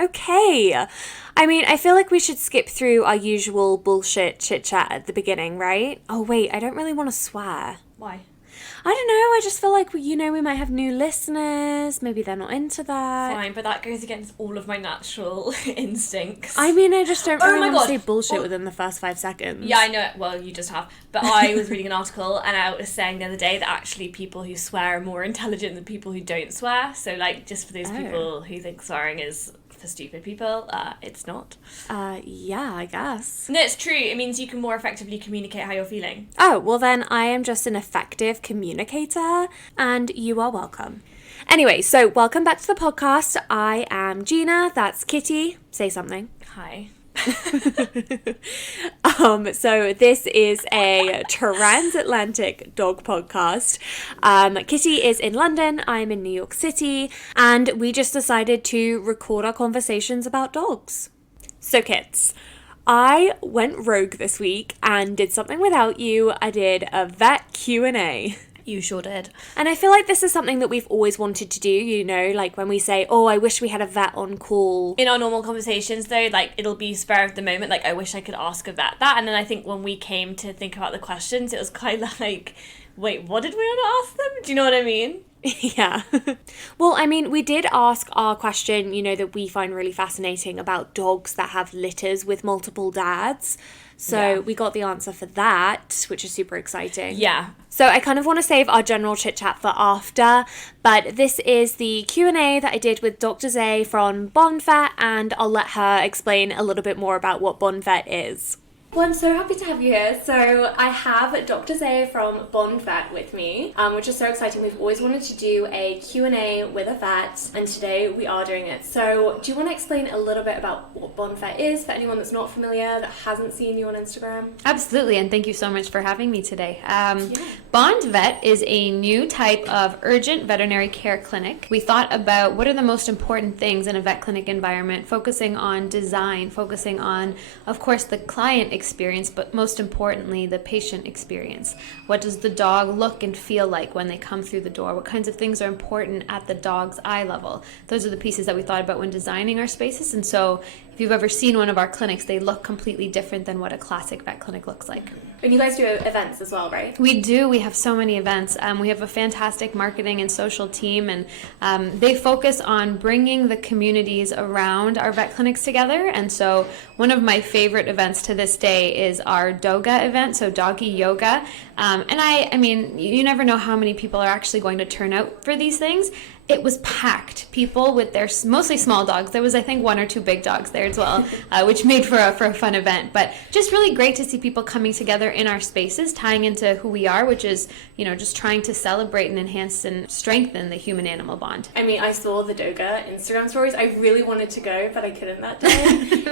Okay. I mean, I feel like we should skip through our usual bullshit chit-chat at the beginning, right? Oh, wait, I don't really want to swear. Why? I don't know, I just feel like, we might have new listeners. Maybe they're not into that. Fine, but that goes against all of my natural instincts. I mean, I just don't really want God. to say bullshit within the first 5 seconds. Yeah, I know. Well, you just have. But I was reading an article and I was saying the other day that actually people who swear are more intelligent than people who don't swear. So, like, just for those people who think swearing is for stupid people, it's not. Yeah, I guess. No, it's true. It means you can more effectively communicate how you're feeling. Oh, well then I am just an effective communicator, and you are welcome. Anyway, so welcome back to the podcast. I am Gina, that's Kitty. Say something. Hi. So this is a transatlantic dog podcast. Kitty is in London, I'm in New York City, and we just decided to record our conversations about dogs. So kids, I went rogue this week and did something without you. I did a vet Q&A. You sure did. And I feel like this is something that we've always wanted to do, like when we say, oh, I wish we had a vet on call. In our normal conversations, though, like, it'll be spur of the moment, like, I wish I could ask a vet that. And then I think when we came to think about the questions, it was kind of like, wait, what did we want to ask them? Do you know what I mean? Yeah. Well, I mean, we did ask our question, that we find really fascinating about dogs that have litters with multiple dads. So we got the answer for that, which is super exciting. Yeah. So I kind of want to save our general chit chat for after, but this is the Q&A that I did with Dr.Zay from Bond Vet, and I'll let her explain a little bit more about what Bond Vet is. Well, I'm so happy to have you here. So I have Dr.Zay from Bond Vet with me, which is so exciting. We've always wanted to do a Q&A with a vet, and today we are doing it. So do you want to explain a little bit about what Bond Vet is for anyone that's not familiar, that hasn't seen you on Instagram? Absolutely, and thank you so much for having me today. Bond Vet is a new type of urgent veterinary care clinic. We thought about what are the most important things in a vet clinic environment, focusing on design, focusing on, of course, the client experience, but most importantly, the patient experience. What does the dog look and feel like when they come through the door? What kinds of things are important at the dog's eye level? Those are the pieces that we thought about when designing our spaces. And so if you've ever seen one of our clinics, they look completely different than what a classic vet clinic looks like. And you guys do events as well, right? We do. We have so many events. We have a fantastic marketing and social team, and they focus on bringing the communities around our vet clinics together. And so one of my favorite events to this day is our Doga event, so doggy yoga. And I mean, you never know how many people are actually going to turn out for these things. It was packed. People with their mostly small dogs. There was, I think, 1 or 2 big dogs there as well, which made for a fun event. But just really great to see people coming together in our spaces, tying into who we are, which is, just trying to celebrate and enhance and strengthen the human-animal bond. I mean, I saw the Doga Instagram stories. I really wanted to go, but I couldn't that day.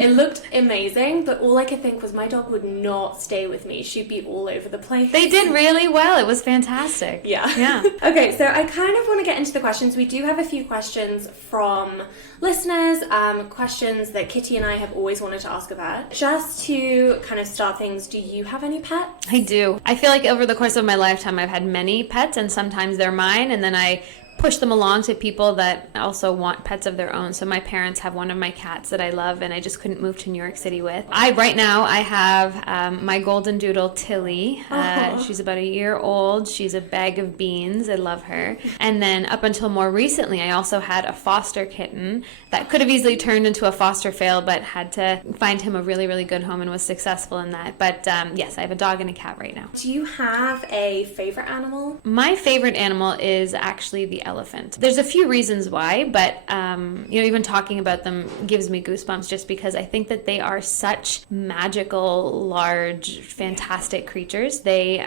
It looked amazing, but all I could think was my dog would not stay with me. She'd be all over the place. They did really well. It was fantastic. Yeah. Okay, so I kind of want to get into the questions. We do have a few questions from listeners, questions that Kitty and I have always wanted to ask about. Just to kind of start things, do you have any pets? I do. I feel like over the course of my lifetime, I've had many pets, and sometimes they're mine, and then I push them along to people that also want pets of their own. So my parents have one of my cats that I love, and I just couldn't move to New York City with. Right now I have my golden doodle Tilly. She's about a year old. She's a bag of beans. I love her. And then up until more recently, I also had a foster kitten that could have easily turned into a foster fail, but had to find him a really, really good home and was successful in that. But yes, I have a dog and a cat right now. Do you have a favorite animal? My favorite animal is actually the elephant. There's a few reasons why, but even talking about them gives me goosebumps, just because I think that they are such magical, large, fantastic creatures. They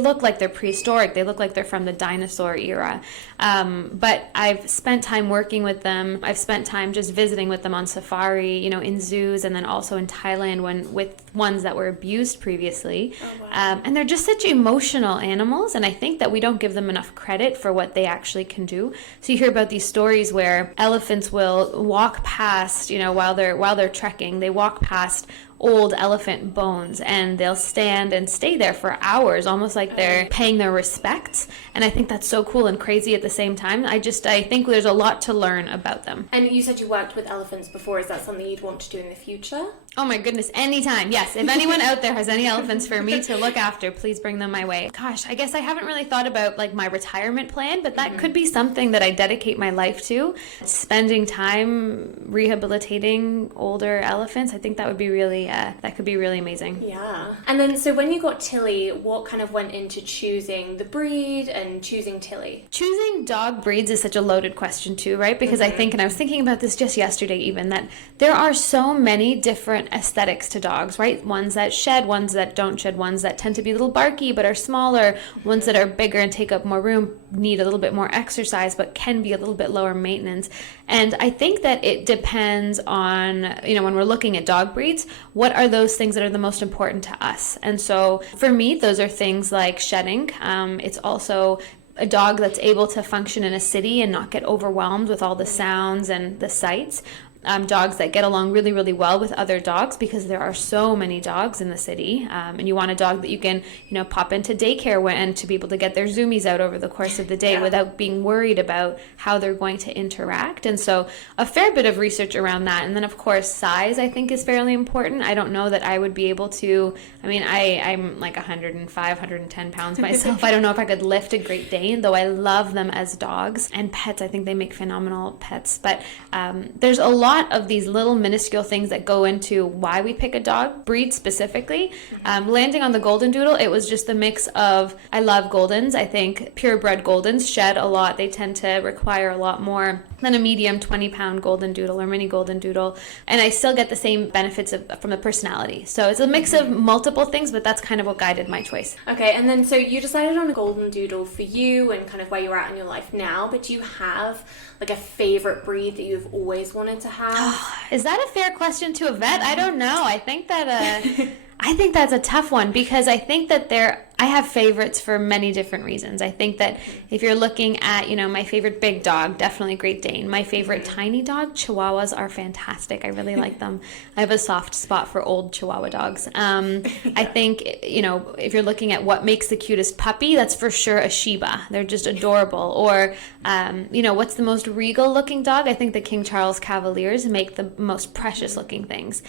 look like they're prehistoric. They look like they're from the dinosaur era. But I've spent time working with them. I've spent time just visiting with them on safari, in zoos, and then also in Thailand with ones that were abused previously. Oh, wow. And they're just such emotional animals, and I think that we don't give them enough credit for what they actually can do. So you hear about these stories where elephants will walk past, while they're trekking, they walk past old elephant bones, and they'll stand and stay there for hours, almost like they're paying their respects. And I think that's so cool and crazy at the same time. I think there's a lot to learn about them. And you said you worked with elephants before. Is that something you'd want to do in the future? Oh my goodness, anytime. Yes, if anyone out there has any elephants for me to look after, please bring them my way. Gosh, I guess I haven't really thought about like my retirement plan, but that could be something that I dedicate my life to. Spending time rehabilitating older elephants, I think that would be really, that could be really amazing. Yeah. And then, so when you got Tilly, what kind of went into choosing the breed and choosing Tilly? Choosing dog breeds is such a loaded question too, right? Because I think, and I was thinking about this just yesterday even, that there are so many different aesthetics to dogs, right? Ones that shed, ones that don't shed, ones that tend to be a little barky but are smaller, ones that are bigger and take up more room, need a little bit more exercise but can be a little bit lower maintenance. And I think that it depends on, when we're looking at dog breeds, what are those things that are the most important to us? And so for me, those are things like shedding. It's also a dog that's able to function in a city and not get overwhelmed with all the sounds and the sights. Dogs that get along really, really well with other dogs, because there are so many dogs in the city, and you want a dog that you can, pop into daycare and to be able to get their zoomies out over the course of the day without being worried about how they're going to interact. And so a fair bit of research around that. And then of course size, I think, is fairly important. I don't know that I would be able to, I'm like 105, 110 pounds myself. I don't know if I could lift a Great Dane, though I love them as dogs and pets. I think they make phenomenal pets, but there's a lot of these little minuscule things that go into why we pick a dog breed specifically. Landing on the Golden Doodle, it was just the mix of, I love Goldens. I think purebred Goldens shed a lot. They tend to require a lot more than a medium 20-pound Golden Doodle or mini Golden Doodle. And I still get the same benefits from the personality. So it's a mix of multiple things, but that's kind of what guided my choice. Okay, and then so you decided on a Golden Doodle for you and kind of where you're at in your life now, but do you have like a favorite breed that you've always wanted to have? Is that a fair question to a vet? I don't know. I think that's a tough one, because I think that I have favorites for many different reasons. I think that if you're looking at, my favorite big dog, definitely Great Dane. My favorite tiny dog, Chihuahuas, are fantastic. I really like them. I have a soft spot for old Chihuahua dogs. I think, if you're looking at what makes the cutest puppy, that's for sure a Shiba. They're just adorable. Or, what's the most regal looking dog? I think the King Charles Cavaliers make the most precious looking things.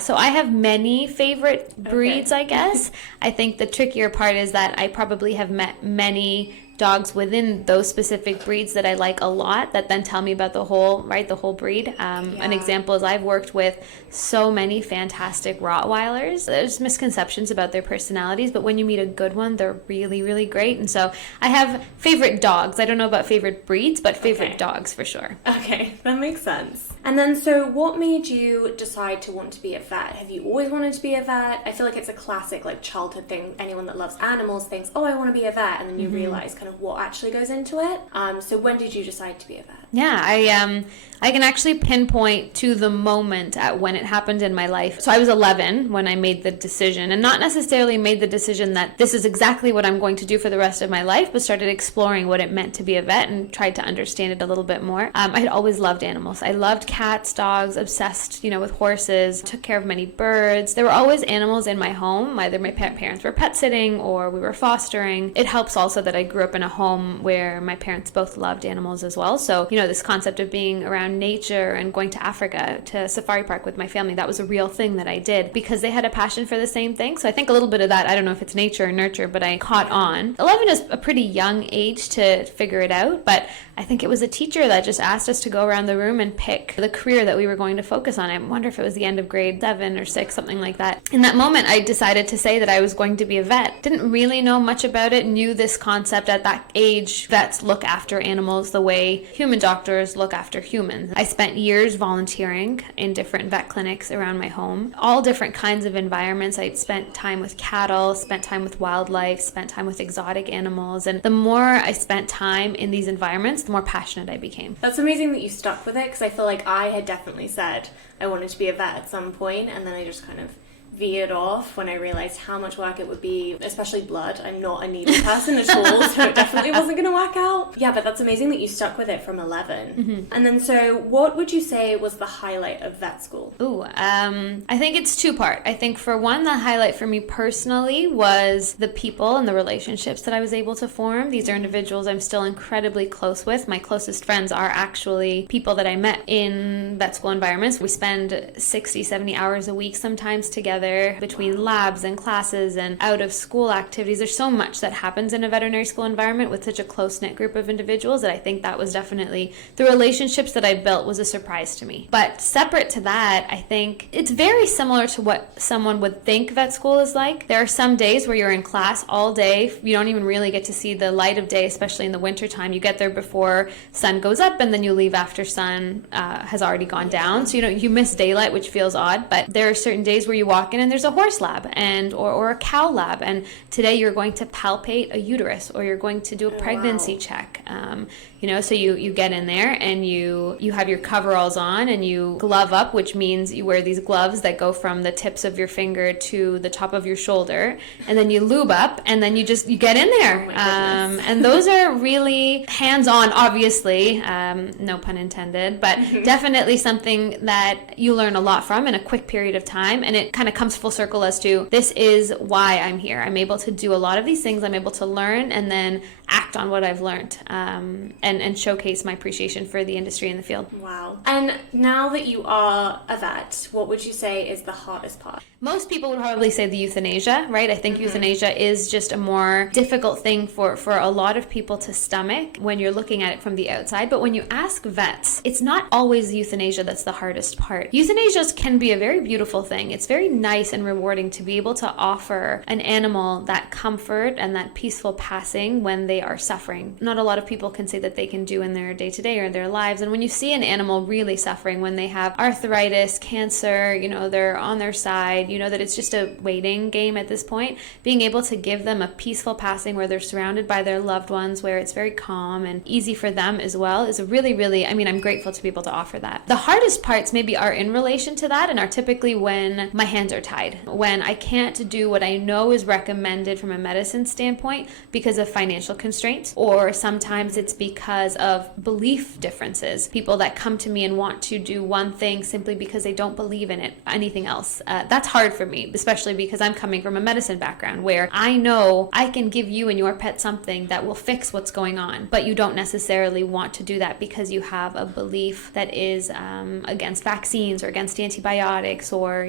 So I have many favorite breeds, I guess. I think the trickier part is that I probably have met many dogs within those specific breeds that I like a lot that then tell me about the whole breed. An example is I've worked with so many fantastic Rottweilers. There's misconceptions about their personalities, but when you meet a good one, they're really, really great. And so I have favorite dogs. I don't know about favorite breeds, but favorite dogs for sure. Okay, that makes sense. And then, so what made you decide to want to be a vet? Have you always wanted to be a vet? I feel like it's a classic childhood thing. Anyone that loves animals thinks, oh, I want to be a vet. And then you realize kind of what actually goes into it. So when did you decide to be a vet? Yeah, I can actually pinpoint to the moment at when it happened in my life. So I was 11 when I made the decision, and not necessarily made the decision that this is exactly what I'm going to do for the rest of my life, but started exploring what it meant to be a vet and tried to understand it a little bit more. I had always loved animals. I loved cats, dogs, obsessed, with horses, took care of many birds. There were always animals in my home. Either my parents were pet sitting or we were fostering. It helps also that I grew up in a home where my parents both loved animals as well. So, this concept of being around nature and going to Africa, to Safari Park with my family, that was a real thing that I did because they had a passion for the same thing. So I think a little bit of that, I don't know if it's nature or nurture, but I caught on. 11 is a pretty young age to figure it out, but I think it was a teacher that just asked us to go around the room and pick the career that we were going to focus on. I wonder if it was the end of grade 7 or 6, something like that. In that moment, I decided to say that I was going to be a vet. Didn't really know much about it, knew this concept at that age. Vets look after animals the way human doctors look after humans. I spent years volunteering in different vet clinics around my home, all different kinds of environments. I spent time with cattle, spent time with wildlife, spent time with exotic animals, and the more I spent time in these environments, the more passionate I became. That's amazing that you stuck with it, because I feel like I had definitely said I wanted to be a vet at some point, and then I just kind of veered off when I realized how much work it would be, especially blood. I'm not a needle person at all, so it definitely wasn't going to work out. Yeah, but that's amazing that you stuck with it from 11. Mm-hmm. And then, so what would you say was the highlight of vet school? Ooh, I think it's two-part. I think for one, the highlight for me personally was the people and the relationships that I was able to form. These are individuals I'm still incredibly close with. My closest friends are actually people that I met in vet school environments. We spend 60, 70 hours a week sometimes together between labs and classes and out of school activities. There's so much that happens in a veterinary school environment with such a close-knit group of individuals that I think that was definitely, the relationships that I built was a surprise to me. But separate to that, I think it's very similar to what someone would think vet school is like. There are some days where you're in class all day. You don't even really get to see the light of day, especially in the wintertime. You get there before sun goes up and then you leave after sun has already gone down. So you miss daylight, which feels odd, but there are certain days where you walk in and there's a horse lab or a cow lab, and today you're going to palpate a uterus or you're going to do a pregnancy check. So you get in there and you have your coveralls on and you glove up, which means you wear these gloves that go from the tips of your finger to the top of your shoulder, and then you lube up and then you get in there. And those are really hands-on, obviously, no pun intended, but definitely something that you learn a lot from in a quick period of time, and it kind of comes full circle as to this is why I'm here. I'm able to do a lot of these things. I'm able to learn and then act on what I've learned, and showcase my appreciation for the industry and the field. Wow. And now that you are a vet, what would you say is the hardest part? Most people would probably say the euthanasia, right? I think euthanasia is just a more difficult thing for a lot of people to stomach when you're looking at it from the outside. But when you ask vets, it's not always euthanasia that's the hardest part. Euthanasias can be a very beautiful thing. It's very nice and rewarding to be able to offer an animal that comfort and that peaceful passing when they are suffering. Not a lot of people can say that they can do in their day-to-day or their lives. And when you see an animal really suffering, when they have arthritis, cancer, they're on their side, that it's just a waiting game at this point, being able to give them a peaceful passing where they're surrounded by their loved ones, where it's very calm and easy for them as well, is a really, really, I'm grateful to be able to offer that. The hardest parts maybe are in relation to that and are typically when my hands are tied, when I can't do what I know is recommended from a medicine standpoint because of financial constraints, or sometimes it's because of belief differences. People that come to me and want to do one thing simply because they don't believe in it, anything else. That's hard for me, especially because I'm coming from a medicine background where I know I can give you and your pet something that will fix what's going on, but you don't necessarily want to do that because you have a belief that is against vaccines or against antibiotics, or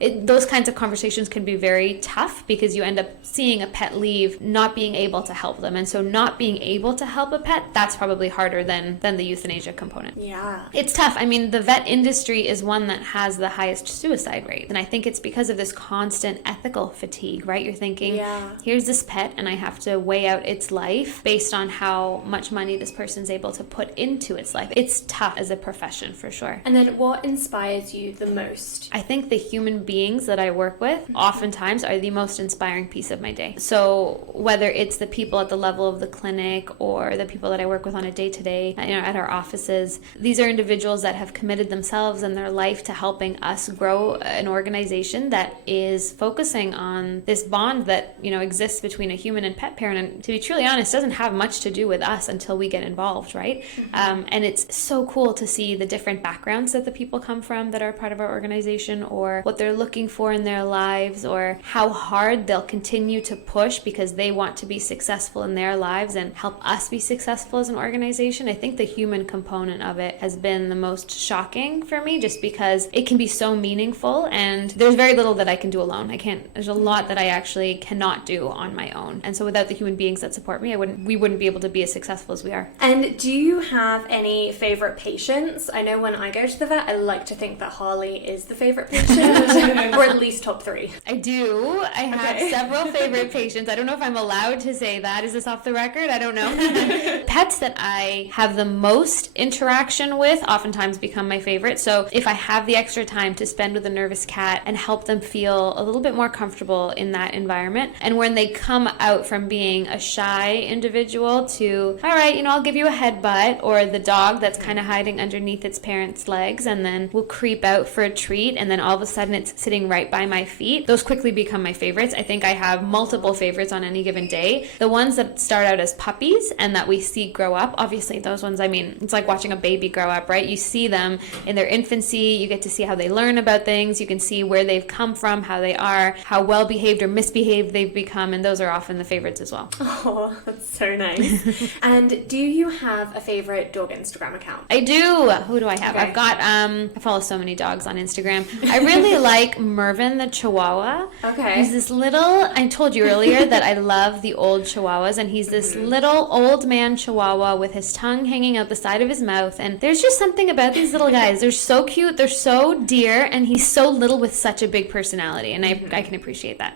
those kinds of conversations can be very tough because you end up seeing a pet leave not being able to help them, and so not being able to help a pet, that's probably harder than the euthanasia component. Yeah, it's tough. The vet industry is one that has the highest suicide rate, and I think it's because of this constant ethical fatigue, right? You're thinking, here's this pet and I have to weigh out its life based on how much money this person's able to put into its life. It's tough as a profession for sure. And then what inspires you the most? I think the human beings that I work with oftentimes are the most inspiring piece of my day. So whether it's the people at the level of the clinic or the people that I work with on a day-to-day, at our offices, these are individuals that have committed themselves and their life to helping us grow an organization that is focusing on this bond that exists between a human and pet parent, and to be truly honest, doesn't have much to do with us until we get involved, right? And it's so cool to see the different backgrounds that the people come from that are part of our organization, or what they're looking for in their lives, or how hard they'll continue to push because they want to be successful in their lives and help us be successful as an organization. I think the human component of it has been the most shocking for me, just because it can be so meaningful and there's very little that I can do alone. There's a lot that I actually cannot do on my own. And so without the human beings that support me, we wouldn't be able to be as successful as we are. And do you have any favorite patients? I know when I go to the vet, I like to think that Harley is the favorite patient, or at least top 3. I do. I have several favorite patients. I don't know if I'm allowed to say that. Is this off the record? I don't know. Pets that I have the most interaction with oftentimes become my favorite. So if I have the extra time to spend with a nervous cat and help them feel a little bit more comfortable in that environment, and when they come out from being a shy individual to, all right, I'll give you a headbutt, or the dog that's kind of hiding underneath its parents' legs and then will creep out for a treat, and then all of a sudden it's sitting right by my feet, those quickly become my favorites. I think I have multiple favorites on any given day. The ones that start out as puppies and that we see grow up, obviously those ones, I mean, it's like watching a baby grow up, right? You see them in their infancy, you get to see how they learn about things, you can see where they've come from, how they are, how well behaved or misbehaved they've become, and those are often the favorites as well. Oh, that's so nice. And do you have a favorite dog Instagram account? I do. Who do I have? Okay. I've got, I follow so many dogs on Instagram. I really like Mervin the Chihuahua. Okay. He's this little, I told you earlier that I love the old Chihuahuas, and he's this little old man Chihuahua with his tongue hanging out the side of his mouth, and there's just something about these little guys. They're so cute, they're so dear, and he's so little with such a big personality, and I can appreciate that.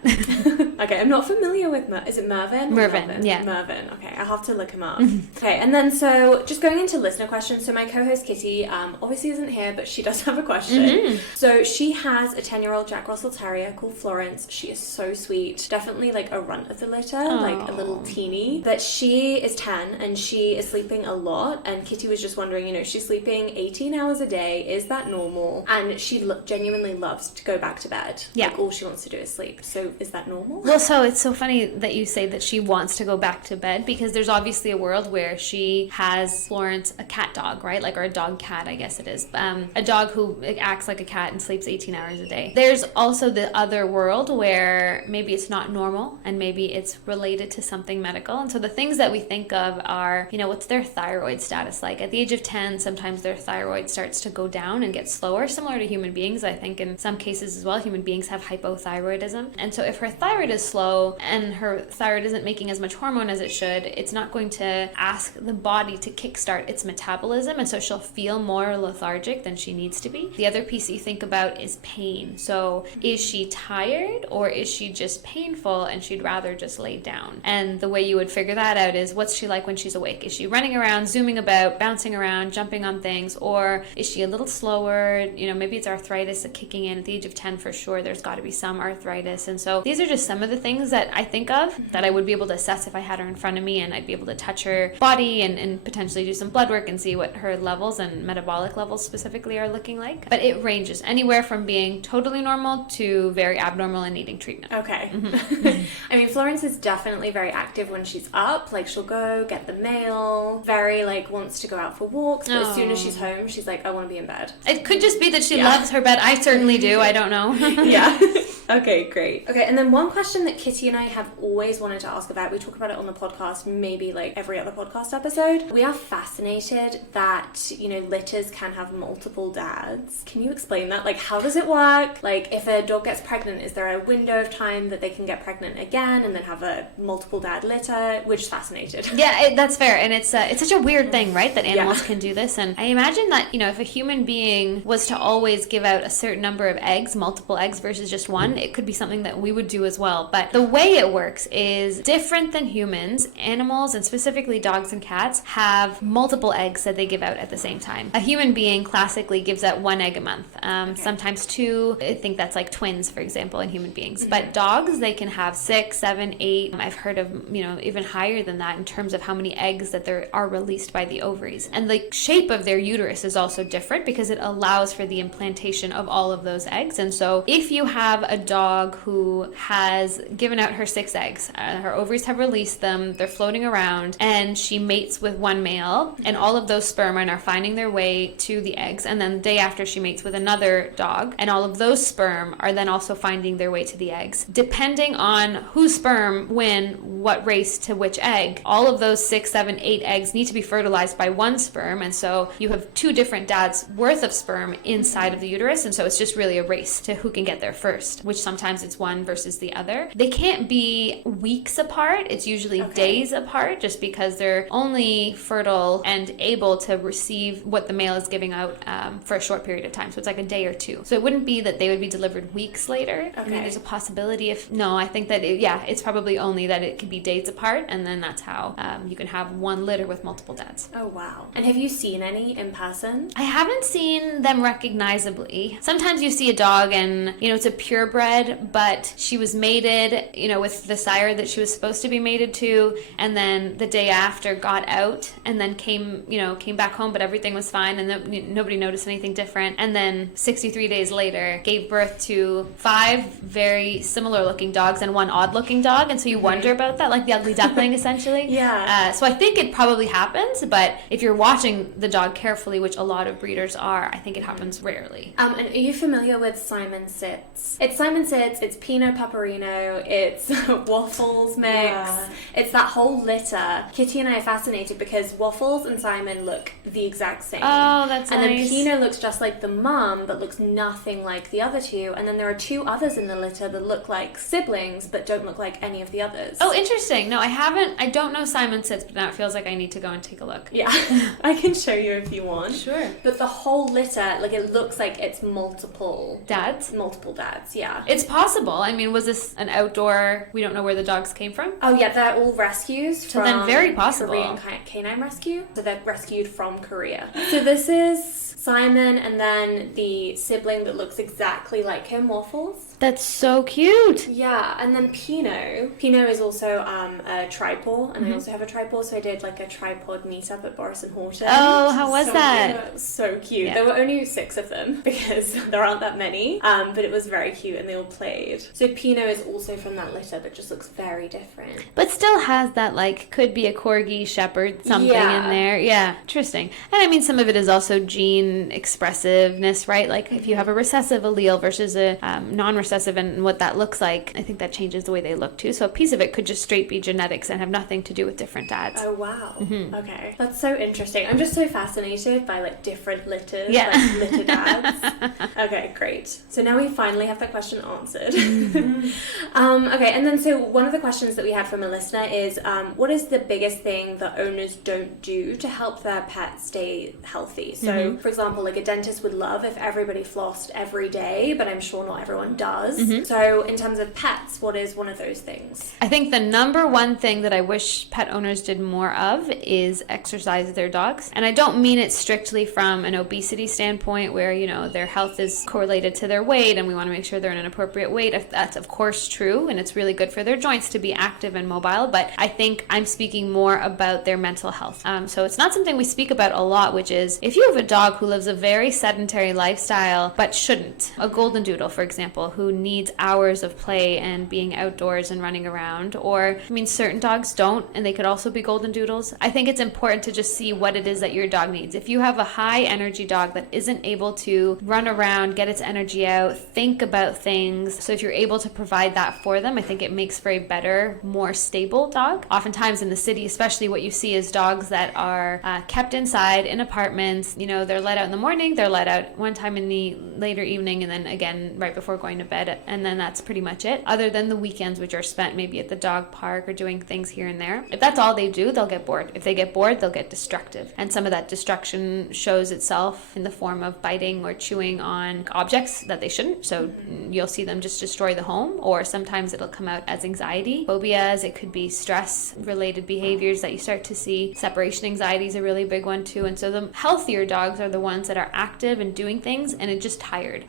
Okay, I'm not familiar with is it Mervin? Mervin, yeah. Mervin, okay, I'll have to look him up. Okay, and then so just going into listener questions, so my co-host Kitty obviously isn't here, but she does have a question. So she has a 10-year-old Jack Russell Terrier called Florence. She is so sweet, definitely like a runt of the litter, like a little teeny, but she is 10 and she is sleeping a lot, and Kitty was just wondering, you know, she's sleeping 18 hours a day, is that normal? And she genuinely loves to go back to bed. Yeah. Like all she wants to do is sleep. So is that normal? Well, so it's so funny that you say that she wants to go back to bed, because there's obviously a world where she has Florence, a cat dog, right? Like, or a dog cat, I guess it is. A dog who acts like a cat and sleeps 18 hours a day. There's also the other world where maybe it's not normal and maybe it's related to something medical. And so the things that we think of are, you know, what's their thyroid status like? At the age of 10, sometimes their thyroid starts to go down and get slower, similar to human beings. I think in some cases as well, human beings have hypothyroidism. And so if her thyroid is slow and her thyroid isn't making as much hormone as it should, it's not going to ask the body to kickstart its metabolism, and so she'll feel more lethargic than she needs to be. The other piece you think about is pain. So is she tired, or is she just painful and she'd rather just lay down? And the way you would figure that out is, what's she like when she's awake? Is she running around, zooming about, bouncing around, jumping on things, or is she a little slower? You know, maybe it's arthritis kicking in. At the age of 10, for sure, there's got to be some arthritis. And so these are just some of the things that I think of that I would be able to assess if I had her in front of me, and I'd be able to touch her body and potentially do some blood work and see what her levels and metabolic levels specifically are looking like. But it ranges anywhere from being totally normal to very abnormal and needing treatment. Okay. I mean, Florence is definitely very active when she's up. Like, she'll go get the mail, very like wants to go out for walks, but as soon as she's home, she's like, I want to be in bed. It could just be that she loves her bed. I certainly do. I don't know. Yeah. Okay, great. Okay, and then one question that Kitty and I have always wanted to ask about, we talk about it on the podcast, maybe like every other podcast episode. We are fascinated that, you know, litters can have multiple dads. Can you explain that? Like, how does it work? Like, if a dog gets pregnant, is there a window of time that they can get pregnant again and then have a multiple dad litter? We're just fascinated. Yeah, that's fair. And it's such a weird thing, right? That animals can do this. And I imagine that, you know, if a human being was to always give out a certain number of eggs, multiple eggs versus just one, it could be something that we would do as well. But the way it works is different than humans. Animals, and specifically dogs and cats, have multiple eggs that they give out at the same time. A human being classically gives out 1 egg a month, sometimes 2. I think that's like twins, for example, in human beings. But dogs, they can have 6, 7, 8. I've heard of, you know, even higher than that in terms of how many eggs that there are released by the ovaries. And the shape of their uterus is also different because it allows for the implantation of all of those eggs. And so if you have a dog who has given out her 6 eggs, her ovaries have released them, they're floating around, and she mates with one male, and all of those sperm are finding their way to the eggs, and then the day after she mates with another dog, and all of those sperm are then also finding their way to the eggs. Depending on whose sperm win what race to which egg, all of those 6, 7, 8 eggs need to be fertilized by one sperm, and so you have 2 different dads worth of sperm inside of the uterus, and so it's just really a race to who can get there first, which sometimes it's one versus the other. They can't be weeks apart, it's usually days apart, just because they're only fertile and able to receive what the male is giving out for a short period of time, so it's like a day or 2. So it wouldn't be that they would be delivered weeks later. I mean, there's a possibility I think that it's probably only that it could be days apart, and then that's how you can have one litter with multiple dads. Oh wow. And have you seen any in person? I haven't seen them recognizably. Sometimes you see a dog and, you know, it's a purebred purebred, but she was mated, with the sire that she was supposed to be mated to, and then the day after got out, and then came back home, but everything was fine, and nobody noticed anything different. And then 63 days later, gave birth to 5 very similar looking dogs and 1 odd looking dog. And so you wonder about that, like the ugly duckling, essentially. Yeah. So I think it probably happens, but if you're watching the dog carefully, which a lot of breeders are, I think it happens rarely. And are you familiar with Simon Sitz? It's Simon Sitz, it's Pinot Paparino, it's Waffles mix. Yeah. It's that whole litter. Kitty and I are fascinated because Waffles and Simon look the exact same. Oh, that's nice. And then Pinot looks just like the mum, but looks nothing like the other 2. And then there are 2 others in the litter that look like siblings, but don't look like any of the others. Oh, interesting. No, I don't know Simon Sitz, but now it feels like I need to go and take a look. Yeah, I can show you if you want. Sure. But the whole litter, like, it looks like it's multiple dads, yeah. It's possible. I mean, was this an outdoor, we don't know where the dogs came from? Oh yeah, they're all rescues from then very possible. Korean canine rescue. So they're rescued from Korea. So this is Simon, and then the sibling that looks exactly like him, Waffles. That's so cute. Yeah, and then Pinot. Pinot is also a tripod, and I also have a tripod, so I did like a tripod meetup at Boris and Horton. Oh, how was that? It was so cute. Yeah. There were only 6 of them because there aren't that many, but it was very cute, and they all played. So Pinot is also from that litter, but just looks very different. But still has that, like, could be a corgi shepherd something in there. Yeah, interesting. And I mean, some of it is also gene expressiveness, right? Like if you have a recessive allele versus a non-recessive, and what that looks like, I think that changes the way they look too. So a piece of it could just straight be genetics and have nothing to do with different dads. Oh wow. Okay, that's so interesting. I'm just so fascinated by like different litters, like litter dads. Okay, great. So now we finally have that question answered. Okay, and then so one of the questions that we had from a listener is, what is the biggest thing that owners don't do to help their pet stay healthy? So for example, like a dentist would love if everybody flossed every day, but I'm sure not everyone does. So in terms of pets, what is one of those things? I think the number one thing that I wish pet owners did more of is exercise their dogs. And I don't mean it strictly from an obesity standpoint where, their health is correlated to their weight and we want to make sure they're in an appropriate weight. If that's of course true, and it's really good for their joints to be active and mobile, but I think I'm speaking more about their mental health. So it's not something we speak about a lot, which is if you have a dog who lives a very sedentary lifestyle but shouldn't, a golden doodle, for example, who needs hours of play and being outdoors and running around, or certain dogs don't, and they could also be golden doodles. I think it's important to just see what it is that your dog needs. If you have a high energy dog that isn't able to run around, get its energy out, think about things, so if you're able to provide that for them, I think it makes for a better, more stable dog. Oftentimes in the city, especially, what you see is dogs that are kept inside in apartments. They're let out in the morning, they're let out one time in the later evening, and then again right before going to bed, and then that's pretty much it, other than the weekends, which are spent maybe at the dog park or doing things here and there. If that's all they do, they'll get bored. If they get bored, they'll get destructive, and some of that destruction shows itself in the form of biting or chewing on objects that they shouldn't. So you'll see them just destroy the home, or sometimes it'll come out as anxiety, phobias. It could be stress related behaviors that you start to see. Separation anxiety is a really big one too. And so the healthier dogs are the ones that are active and doing things and it's just tired.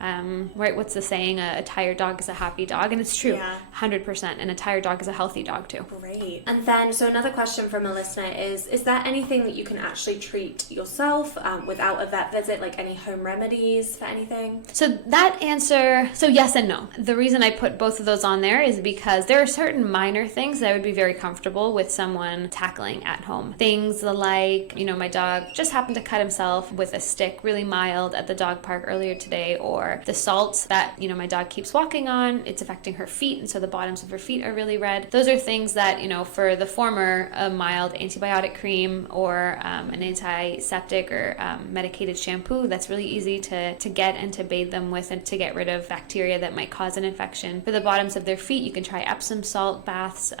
Right, what's the saying? A tired dog is a happy dog, and it's true. 100%. And a tired dog is a healthy dog too. Great. And then so another question from a listener is there anything that you can actually treat yourself without a vet visit, like any home remedies for anything? So that answer, so yes and no. The reason I put both of those on there is because there are certain minor things that I would be very comfortable with someone tackling at home. Things like, my dog just happened to cut himself with a stick, really mild, at the dog park earlier today, or the salt that, my dog keeps walking on, it's affecting her feet, and so the bottoms of her feet are really red. Those are things that, for the former, a mild antibiotic cream or an antiseptic or medicated shampoo, that's really easy to get and to bathe them with and to get rid of bacteria that might cause an infection. For the bottoms of their feet, you can try Epsom salt baths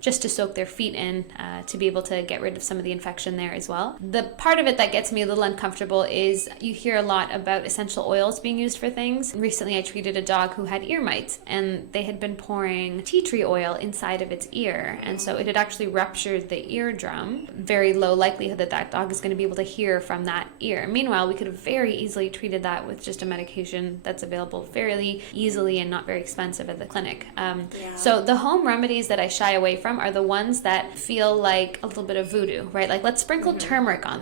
just to soak their feet in to be able to get rid of some of the infection there as well. The part of it that gets me a little uncomfortable is is you hear a lot about essential oils being used for things. Recently, I treated a dog who had ear mites, and they had been pouring tea tree oil inside of its ear, and so it had actually ruptured the eardrum. Very low likelihood that that dog is going to be able to hear from that ear. Meanwhile, we could have very easily treated that with just a medication that's available fairly easily and not very expensive at the clinic. So the home remedies that I shy away from are the ones that feel like a little bit of voodoo, right? Like, let's sprinkle turmeric on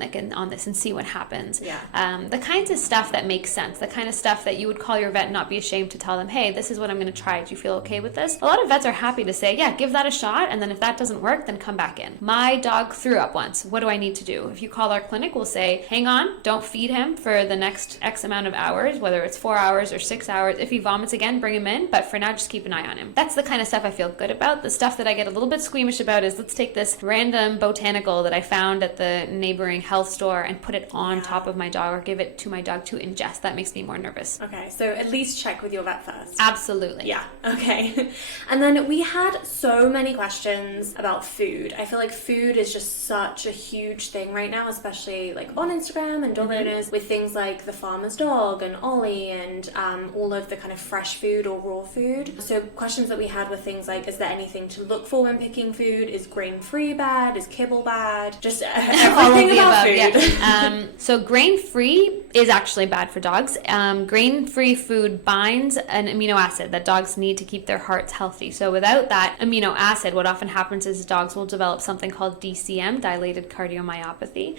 this and see what happens. The kinds of stuff that makes sense, the kind of stuff that you would call your vet and not be ashamed to tell them, hey, this is what I'm going to try. Do you feel okay with this? A lot of vets are happy to say, yeah, give that a shot, and then if that doesn't work, then come back in. My dog threw up once. What do I need to do? If you call our clinic, we'll say, hang on, don't feed him for the next X amount of hours, whether it's 4 hours or 6 hours. If he vomits again, bring him in, but for now, just keep an eye on him. That's the kind of stuff I feel good about. The stuff that I get a little bit squeamish about is, let's take this random botanical that I found at the neighboring health store and put it on top of my dog or give it to my dog to ingest. That makes me more nervous. Okay, so at least check with your vet first. Absolutely. Yeah, okay. And then we had so many questions about food. I feel like food is just such a huge thing right now, especially like on Instagram and dog owners, with things like the farmer's dog and Ollie and all of the kind of fresh food or raw food. So questions that we had were things like, is there anything to look for when picking food? Is grain-free bad? Is kibble bad? Just everything about food. Yeah. So grain-free is actually bad for dogs. Grain-free food binds an amino acid that dogs need to keep their hearts healthy. So without that amino acid, what often happens is dogs will develop something called DCM, dilated cardiomyopathy,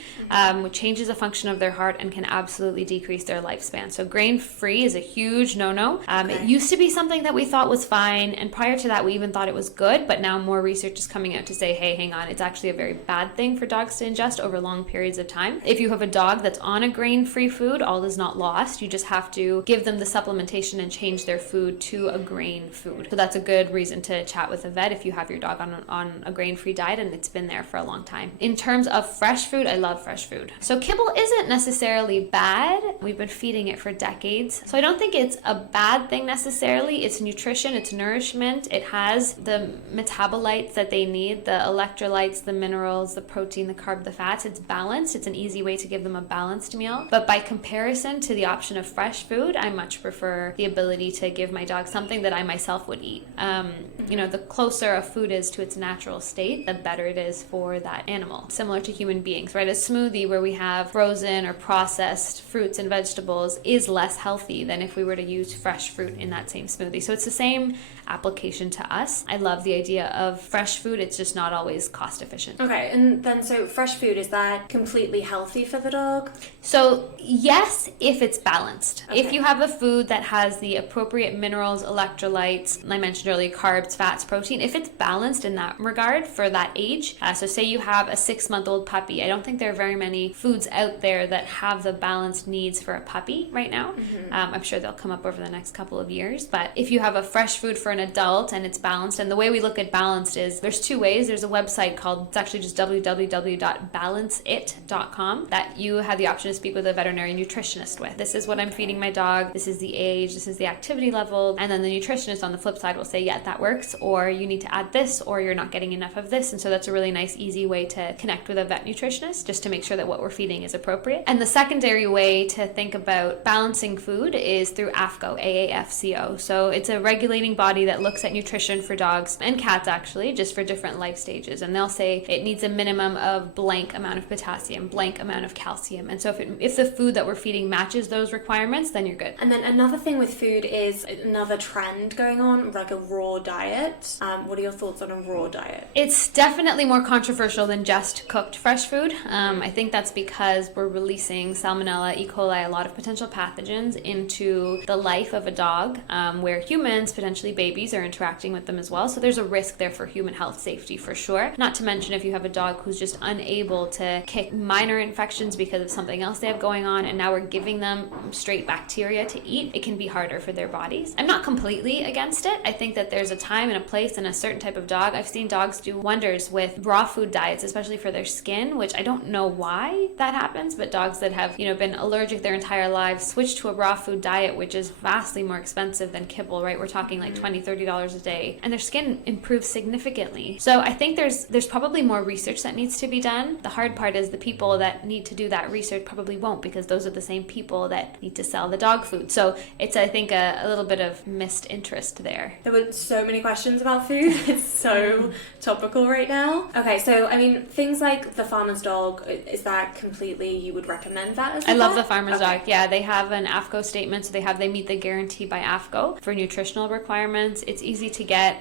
which changes the function of their heart and can absolutely decrease their lifespan. So grain-free is a huge no-no. It used to be something that we thought was fine, and prior to that we even thought it was good, but now more research is coming out to say, hey, hang on, it's actually a very bad thing for dogs to ingest over long periods of time. If you have a dog that's on a grain-free food, all is not lost. You just have to give them the supplementation and change their food to a grain food. So that's a good reason to chat with a vet if you have your dog on a grain-free diet and it's been there for a long time. In terms of fresh food, I love fresh food. So kibble isn't necessarily bad. We've been feeding it for decades. So I don't think it's a bad thing necessarily. It's nutrition, it's nourishment. It has the metabolites that they need, the electrolytes, the minerals, the protein, the carb, the fats. It's balanced. It's an easy way to give them a balanced meal. But by comparison to the option of fresh food, I much prefer the ability to give my dog something that I myself would eat. The closer a food is to its natural state, the better it is for that animal. Similar to human beings, right? A smoothie where we have frozen or processed fruits and vegetables is less healthy than if we were to use fresh fruit in that same smoothie. So it's the same application to us. I love the idea of fresh food. It's just not always cost efficient. Okay, and then so fresh food, is that completely healthy for the dog? So yes, if it's balanced. Okay. If you have a food that has the appropriate minerals, electrolytes, I mentioned earlier, carbs, fats, protein, if it's balanced in that regard for that age, so say you have a 6-month-old puppy, I don't think there are very many foods out there that have the balanced needs for a puppy right now. I'm sure they'll come up over the next couple of years, but if you have a fresh food for an adult and it's balanced, and the way we look at balanced is there's two ways. There's a website called, it's actually just www.balanceit.com, that you have the option to speak with a veterinary nutritionist with. This is what I'm feeding my dog, this is the age, this is the activity level, and then the nutritionist on the flip side will say, yeah, that works, or you need to add this, or you're not getting enough of this. And so that's a really nice, easy way to connect with a vet nutritionist just to make sure that what we're feeding is appropriate. And the secondary way to think about balancing food is through AAFCO, AAFCO. So it's a regulating body that looks at nutrition for dogs and cats, actually, just for different life stages. And they'll say it needs a minimum of blank amount of potassium, blank amount of calcium. And so if the food that we're feeding matches those requirements, then you're good. And then another thing with food is another trend going on, like a raw diet. What are your thoughts on a raw diet? It's definitely more controversial than just cooked fresh food. I think that's because we're releasing Salmonella, E. coli, a lot of potential pathogens into the life of a dog, where humans, potentially babies, are interacting with them as well. So there's a risk there for human health safety for sure. Not to mention if you have a dog who's just unable to kick minor infections because of something else they have going on, and now we're giving them straight bacteria to eat, it can be harder for their bodies. I'm not completely against it. I think that there's a time time and a place and a certain type of dog. I've seen dogs do wonders with raw food diets, especially for their skin, which I don't know why that happens, but dogs that have, been allergic their entire lives switch to a raw food diet, which is vastly more expensive than kibble, right? We're talking like $20-$30 a day, and their skin improves significantly. So I think there's probably more research that needs to be done. The hard part is the people that need to do that research probably won't, because those are the same people that need to sell the dog food. So it's, I think, a little bit of missed interest there. There were so many questions about food. It's so topical right now. Okay, so things like the farmer's dog, is that completely, you would recommend that as well? I love the farmer's dog. Yeah, they have an AFCO statement, so they meet the guarantee by AFCO for nutritional requirements. It's easy to get.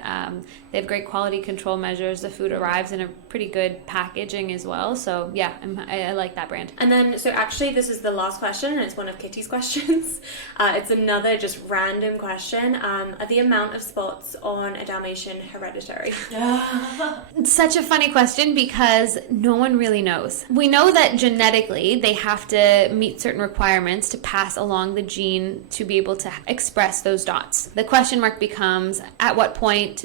They have great quality control measures. The food arrives in a pretty good packaging as well. So yeah, I like that brand. And then, so actually this is the last question, and it's one of Kitty's questions. It's another just random question. Are the amount of spots on a Dalmatian hereditary? It's such a funny question because no one really knows. We know that genetically they have to meet certain requirements to pass along the gene to be able to express those dots. The question mark becomes, at what point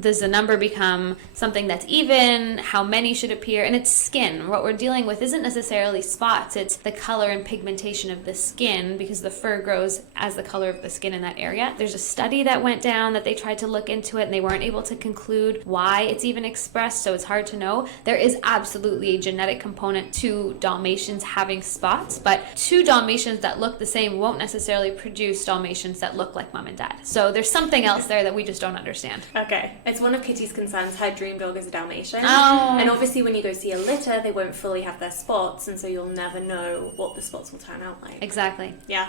does the number become something that's even? How many should appear? And it's skin. What we're dealing with isn't necessarily spots, it's the color and pigmentation of the skin, because the fur grows as the color of the skin in that area. There's a study that went down that they tried to look into it, and they weren't able to conclude why it's even expressed, so it's hard to know. There is absolutely a genetic component to Dalmatians having spots, but two Dalmatians that look the same won't necessarily produce Dalmatians that look like mom and dad. So there's something else there that we just don't understand. Okay. It's one of Kitty's concerns. Her dream dog is a Dalmatian. Oh. And obviously when you go see a litter, they won't fully have their spots, and so you'll never know what the spots will turn out like. Exactly. Yeah.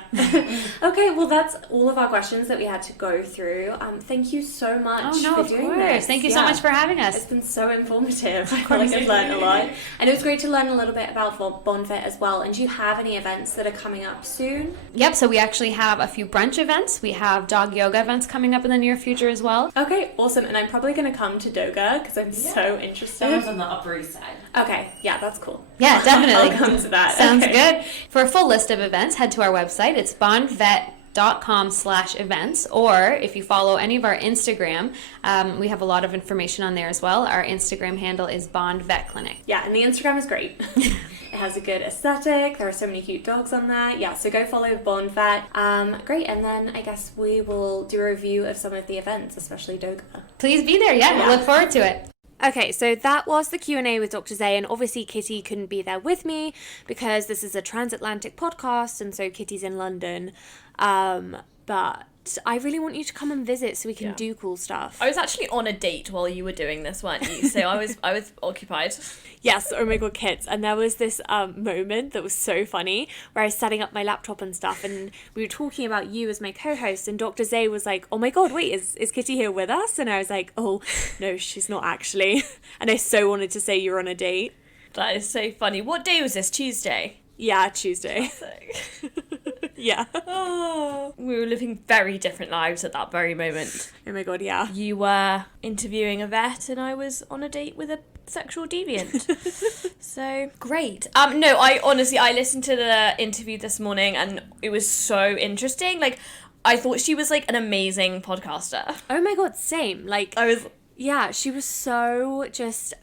Okay, well that's all of our questions that we had to go through. Thank you so much for doing this. Thank you so much for having us. It's been so informative. I feel like I've learned a lot. And it was great to learn a little bit about Bonfit as well. And do you have any events that are coming up soon? Yep, so we actually have a few brunch events. We have dog yoga events coming up in the near future as well. Okay, awesome. And I'm probably going to come to Doga because I'm so interested. Someone's on the Upper East Side. Okay, yeah, that's cool. Yeah, definitely. I'll come to that. Sounds Okay. good. For a full list of events, head to our website. It's bondvet.com/events, or if you follow any of our Instagram, we have a lot of information on there as well. Our Instagram handle is Bond Vet Clinic. Yeah, and the Instagram is great. It has a good aesthetic. There are so many cute dogs on there. Yeah, so go follow Bond Vet. Great, and then I guess we will do a review of some of the events, especially Doga. Please be there. Yeah, we look forward to it. Okay, so that was the Q&A with Dr.Zay, and obviously Kitty couldn't be there with me because this is a transatlantic podcast, and so Kitty's in London. But I really want you to come and visit so we can do cool stuff. I was actually on a date while you were doing this, weren't you? So I was occupied. Yes, oh my god, kids. And there was this moment that was so funny where I was setting up my laptop and stuff, and we were talking about you as my co-host, and Dr. Zay was like, oh my god, wait, is Kitty here with us? And I was like, oh, no, she's not actually. And I so wanted to say you're on a date. That is so funny. What day was this? Tuesday? Yeah, Tuesday. Yeah. Oh, we were living very different lives at that very moment. Oh my god, yeah. You were interviewing a vet and I was on a date with a sexual deviant. So great. No, I listened to the interview this morning and it was so interesting. Like, I thought she was like an amazing podcaster. Oh my god, same. Like, yeah, she was so just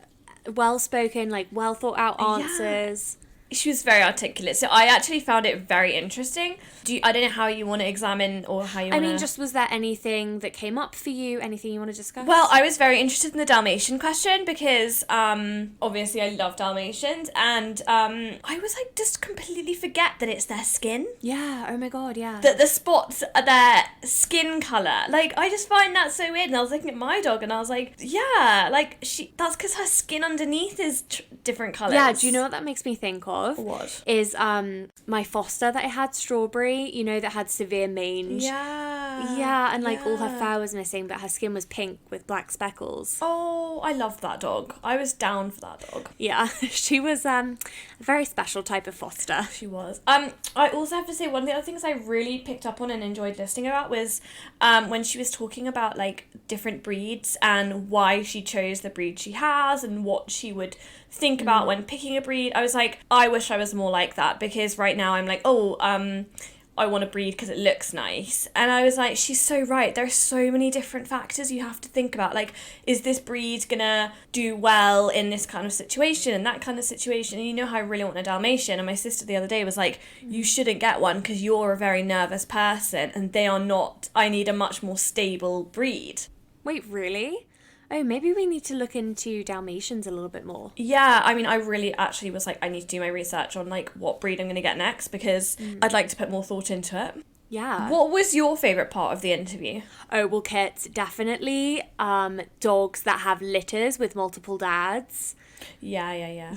well spoken, like well thought out answers. Yeah. She was very articulate, so I actually found it very interesting. I don't know how you want to examine or how you want to... I mean, just was there anything that came up for you? Anything you want to discuss? Well, I was very interested in the Dalmatian question because obviously I love Dalmatians, and I was like, just completely forget that it's their skin. Yeah, oh my god, yeah. That the spots are their skin colour. Like, I just find that so weird, and I was looking at my dog and I was like, yeah, like, that's because her skin underneath is different colours. Yeah, do you know what that makes me think of? What? Is my foster that I had, Strawberry, you know, that had severe mange. Yeah, and like all her fur was missing, but her skin was pink with black speckles. Oh, I loved that dog. I was down for that dog. Yeah, she was a very special type of foster. She was. I also have to say, one of the other things I really picked up on and enjoyed listening about was when she was talking about like different breeds and why she chose the breed she has and what she would think about when picking a breed. I was like, I wish I was more like that, because right now I'm like, I want to breed because it looks nice. And I was like, she's so right. There are so many different factors you have to think about. Like, is this breed gonna do well in this kind of situation and that kind of situation? And you know how I really want a Dalmatian. And my sister the other day was like, you shouldn't get one because you're a very nervous person and they are not. I need a much more stable breed. Wait, really? Oh, maybe we need to look into Dalmatians a little bit more. Yeah, I mean, I really actually was like, I need to do my research on like what breed I'm going to get next because I'd like to put more thought into it. Yeah. What was your favourite part of the interview? Oh, well, Kit, definitely dogs that have litters with multiple dads. Yeah,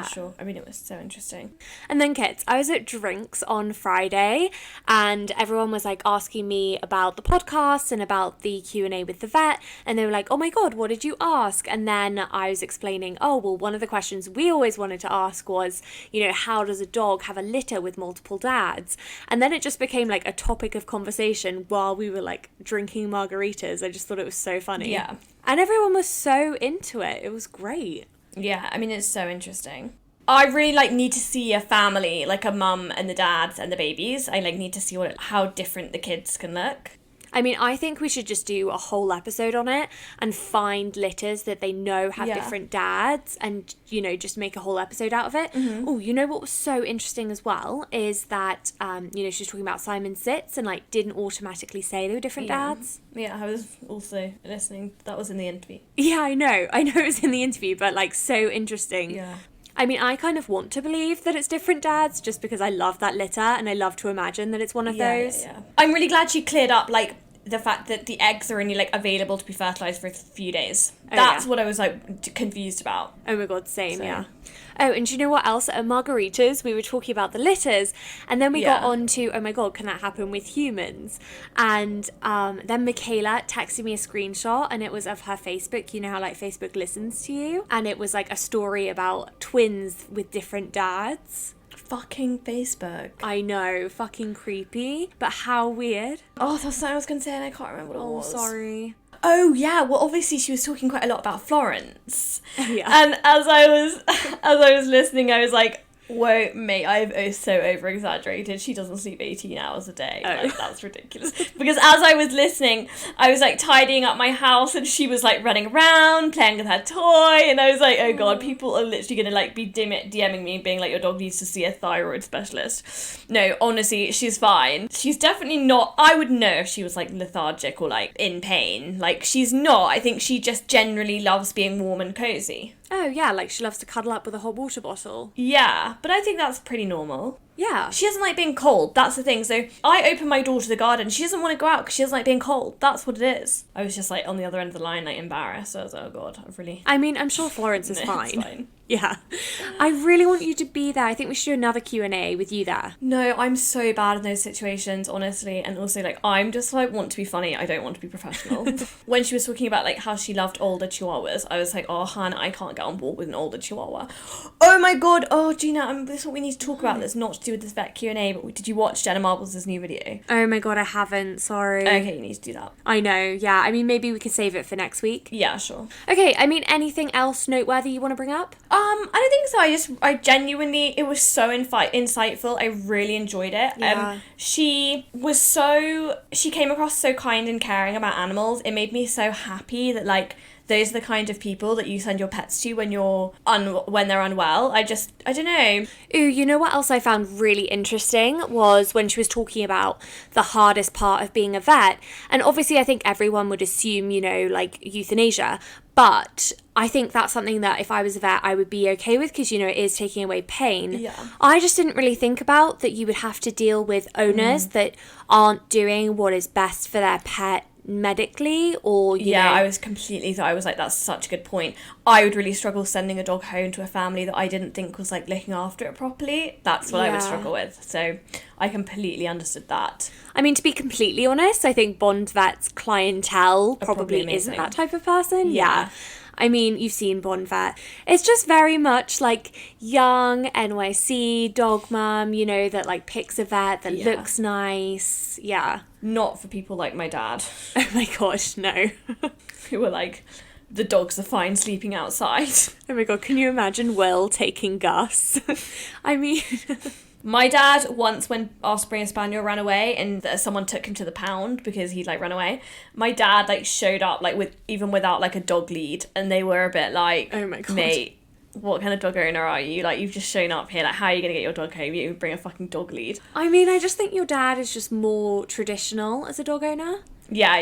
for sure. I mean, it was so interesting. And then, Kit, I was at drinks on Friday and everyone was like asking me about the podcast and about the Q&A with the vet, and they were like, oh my god, what did you ask? And then I was explaining, oh well, one of the questions we always wanted to ask was, you know, how does a dog have a litter with multiple dads? And then it just became like a topic of conversation while we were like drinking margaritas. I just thought it was so funny. Yeah. And everyone was so into it. It was great. Yeah, I mean, it's so interesting. I really like need to see a family, like a mum and the dads and the babies. I like need to see how different the kids can look. I mean, I think we should just do a whole episode on it and find litters that they know have different dads and, you know, just make a whole episode out of it. Mm-hmm. Oh, you know what was so interesting as well is that, you know, she was talking about Simon Sitz and, like, didn't automatically say they were different dads. Yeah, I was also listening. That was in the interview. Yeah, I know it was in the interview, but, like, so interesting. Yeah. I mean, I kind of want to believe that it's different dads just because I love that litter and I love to imagine that it's one of those. Yeah. I'm really glad she cleared up, like, the fact that the eggs are only, like, available to be fertilised for a few days. That's what I was, like, confused about. Oh my god, same, yeah. Oh, and do you know what else? At margaritas, we were talking about the litters, and then we got on to, oh my god, can that happen with humans? And then Michaela texted me a screenshot, and it was of her Facebook. You know how, like, Facebook listens to you? And it was, like, a story about twins with different dads. Fucking Facebook. I know, fucking creepy, but how weird. Oh, that's what I was going to say, and I can't remember what it was. Oh, sorry. Oh yeah, well obviously she was talking quite a lot about Florence. Yeah. And as I was listening, I was like, whoa, mate, I've so over-exaggerated. She doesn't sleep 18 hours a day. Oh. Like, that's ridiculous. Because as I was listening, I was, like, tidying up my house, and she was, like, running around, playing with her toy, and I was like, oh, God, people are literally gonna, like, be DMing me, being like, your dog needs to see a thyroid specialist. No, honestly, she's fine. She's definitely not... I would know if she was, like, lethargic or, like, in pain. Like, she's not. I think she just generally loves being warm and cozy. Oh, yeah, like she loves to cuddle up with a hot water bottle. Yeah, but I think that's pretty normal. Yeah. She doesn't like being cold, that's the thing. So I open my door to the garden, she doesn't want to go out because she doesn't like being cold. That's what it is. I was just like on the other end of the line, like embarrassed. I was like, oh God, I've really... I mean, I'm sure Florence is No, fine. it's fine. Yeah. I really want you to be there. I think we should do another Q&A with you there. No, I'm so bad in those situations, honestly. And also, like, I'm just, like, want to be funny. I don't want to be professional. When she was talking about, like, how she loved older chihuahuas, I was like, oh, Han, I can't get on board with an older chihuahua. Oh, my God. Oh, Gina, this is what we need to talk about that's not to do with this vet Q&A, but did you watch Jenna Marbles' new video? Oh, my God, I haven't. Sorry. Okay, you need to do that. I know, yeah. I mean, maybe we could save it for next week. Yeah, sure. Okay, I mean, anything else noteworthy you want to bring up? I don't think so. I genuinely, it was so insightful. I really enjoyed it. Yeah. She came across so kind and caring about animals. It made me so happy that, like, those are the kind of people that you send your pets to when when they're unwell. I don't know. Ooh, you know what else I found really interesting was when she was talking about the hardest part of being a vet. And obviously I think everyone would assume, you know, like euthanasia. But I think that's something that if I was a vet, I would be okay with because, you know, it is taking away pain. Yeah. I just didn't really think about that you would have to deal with owners that aren't doing what is best for their pet medically or, you know. I was like, that's such a good point. I would really struggle sending a dog home to a family that I didn't think was, like, looking after it properly. That's what I would struggle with. So I completely understood that. I mean, to be completely honest, I think Bond Vet's clientele probably isn't that type of person. Yeah. I mean, you've seen Bond Vet. It's just very much like young NYC dog mum, you know, that like picks a vet that looks nice. Yeah. Not for people like my dad. Oh my gosh, no. Who were like, the dogs are fine sleeping outside. Oh my God, can you imagine Will taking Gus? I mean... My dad, once when our Springer Spaniel ran away and someone took him to the pound because he'd like run away, my dad like showed up like without like a dog lead, and they were a bit like, Oh my God. mate, what kind of dog owner are you? Like, you've just shown up here, like, how are you gonna get your dog home? You bring a fucking dog lead. I mean, I just think your dad is just more traditional as a dog owner. Yeah.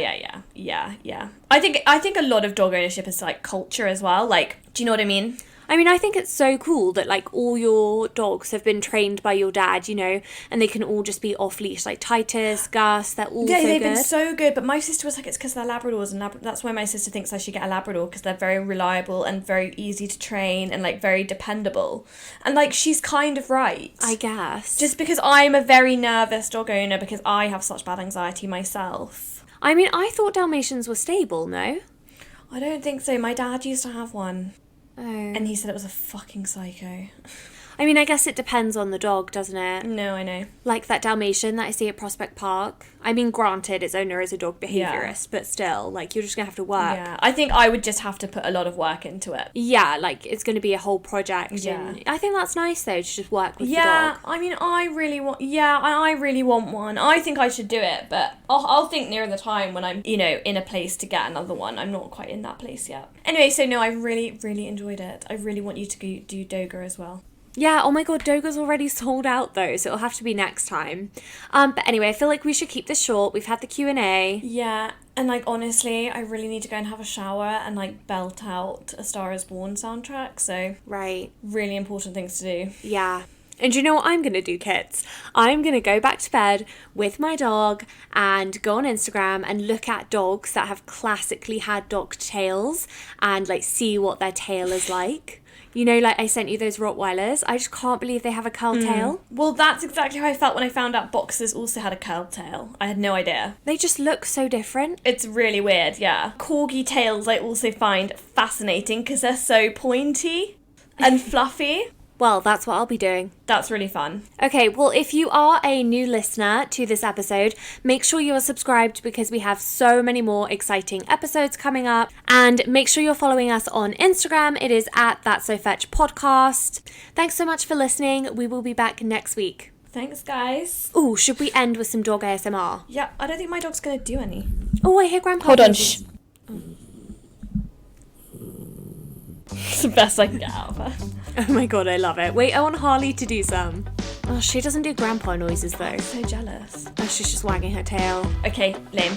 I think a lot of dog ownership is like culture as well. Like, do you know what I mean? I mean, I think it's so cool that, like, all your dogs have been trained by your dad, you know, and they can all just be off-leash, like Titus, Gus, they're all so good. They've been so good, but my sister was like, it's because they're Labradors, and that's why my sister thinks I should get a Labrador, because they're very reliable and very easy to train and, like, very dependable. And, like, she's kind of right. I guess. Just because I'm a very nervous dog owner, because I have such bad anxiety myself. I mean, I thought Dalmatians were stable, no? I don't think so. My dad used to have one. Oh. And he said it was a fucking psycho. I mean, I guess it depends on the dog, doesn't it? No, I know. Like that Dalmatian that I see at Prospect Park. I mean, granted, its owner is a dog behaviourist, but still, like, you're just going to have to work. Yeah, I think I would just have to put a lot of work into it. Yeah, like, it's going to be a whole project. Yeah. And I think that's nice, though, to just work with the Yeah, dog. I mean, I really want one. I think I should do it, but I'll think nearer the time when I'm, you know, in a place to get another one. I'm not quite in that place yet. Anyway, so no, I really, really enjoyed it. I really want you to go do Doga as well. Yeah, oh my god, Doga's already sold out though, so it'll have to be next time. But anyway, I feel like we should keep this short. We've had the Q&A. Yeah, and like honestly, I really need to go and have a shower and like belt out A Star Is Born soundtrack, so Right. really important things to do. Yeah. And you know what I'm going to do, kids? I'm going to go back to bed with my dog and go on Instagram and look at dogs that have classically had dog tails and like see what their tail is like. You know, like I sent you those Rottweilers. I just can't believe they have a curled tail. Well, that's exactly how I felt when I found out boxers also had a curled tail. I had no idea. They just look so different. It's really weird, yeah. Corgi tails I also find fascinating because they're so pointy and fluffy. Well, that's what I'll be doing. That's really fun. Okay, well, if you are a new listener to this episode, make sure you are subscribed because we have so many more exciting episodes coming up. And make sure you're following us on Instagram. It is at That's So Fetch Podcast. Thanks so much for listening. We will be back next week. Thanks, guys. Ooh, should we end with some dog ASMR? Yeah, I don't think my dog's going to do any. Oh, I hear Grandpa. Hold on, noises. shh. It's the best I can get out of her. Oh my god, I love it. Wait, I want Harley to do some. Oh, she doesn't do grandpa noises though. So jealous. Oh, she's just wagging her tail. Okay, lame.